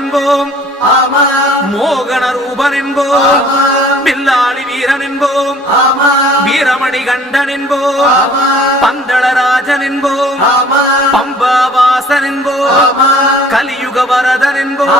என்போம், மோகன ரூபன் என்போம், பில்லாளி வீரன் என்போம், வீரமணி கண்டன் என்போம், பந்தளராஜன் என்போம், பம்பாவாசன் என்போம், கலியுக வரதன் என்போம்.